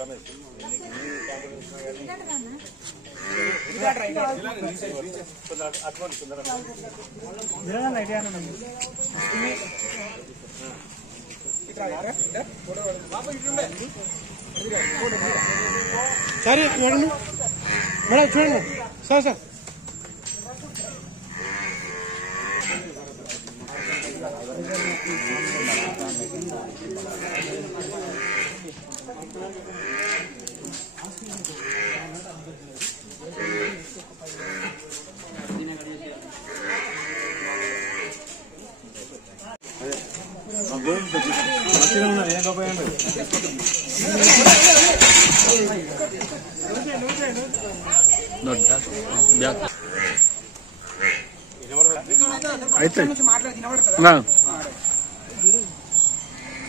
రమేష్ సరే చూడండి మేడం చూడండి సార్ సార్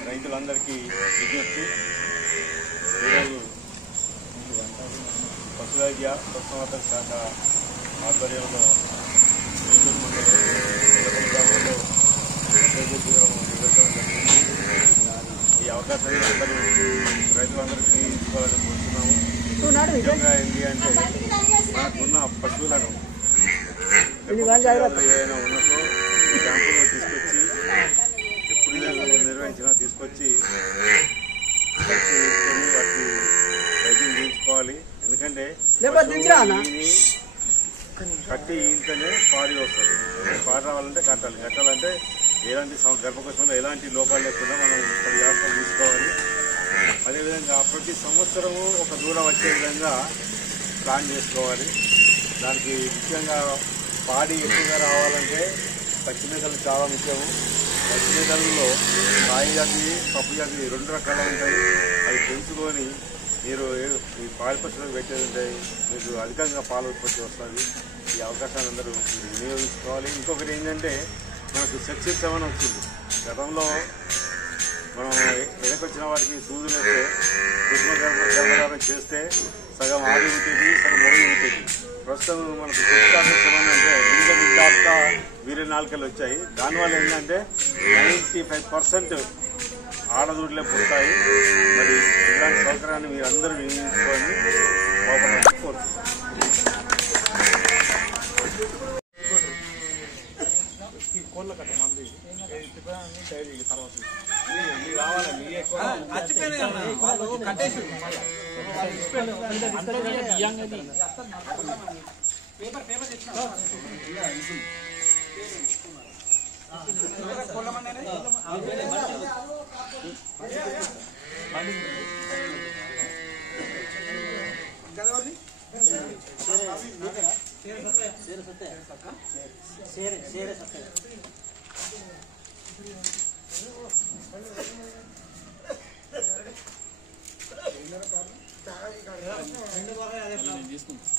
రైతులందరికీ విజ్ఞప్తి. ఈరోజు పశువైద్య పశుసంవర్ధక శాఖ ఆధ్వర్యంలో ఏలూరు మండలంలో నిర్వహించడం జరిగింది. ఈ అవకాశాన్ని అందరూ రైతులందరికీ తీసుకోవాలని కోరుతున్నాము. ముఖ్యంగా ఏంటి అంటే మనకున్న పశువులను ఏదైనా ఉన్నదో క్యాంపులో తీసుకొచ్చి ఎప్పుడు నిర్వహించినా తీసుకొచ్చి తీసుకొని వాటికి వైద్యం చేయించుకోవాలి. ఎందుకంటే కట్టి ఈంతనే పాడి వస్తుంది. పాడి రావాలంటే కట్టాలంటే ఎలాంటి గర్భకోశంలో ఎలాంటి లోపాలు లేకుండా మనం జాగ్రత్తలు తీసుకోవాలి. అదేవిధంగా ప్రతి సంవత్సరము ఒక దూరం వచ్చే విధంగా ప్లాన్ చేసుకోవాలి. దానికి ముఖ్యంగా పాడి ఎక్కువగా రావాలంటే పచ్చిమేతలు చాలా ముఖ్యము. పచ్చిమేతలలో రాయి జాతి పప్పు జాతి 2 రకాలు ఉంటాయి. అవి పెంచుకొని మీరు ఈ పాడి పశువులకు పెట్టేది ఉంటాయి. మీకు అధికంగా పాల ఉత్పత్తి వస్తుంది. ఈ అవకాశాన్ని అందరూ మీరు వినియోగించుకోవాలి. ఇంకొకటి ఏంటంటే మనకు సెక్షన్ 7 వచ్చింది. గతంలో మనం వెనకొచ్చిన వాటికి సూదులు వేస్తే కృత్రిమ గర్భధారణ చేస్తే సగం ఆడి ఉంటుంది, సగం మొదలు ఉంటుంది. ప్రస్తుతం మనకు అంటే ఇంకా వీరే నాలుకలు వచ్చాయి. దానివల్ల ఏంటంటే 95% ఆడదూడలే పుడతాయి. మరి ఇలాంటి సౌకర్యాన్ని మీరు అందరూ వినియోగించుకోవాలని కోరుతున్నాను. కోళ్ళ కట్ట మంది తర్వాత కావాలండి తీసుకుంటాం.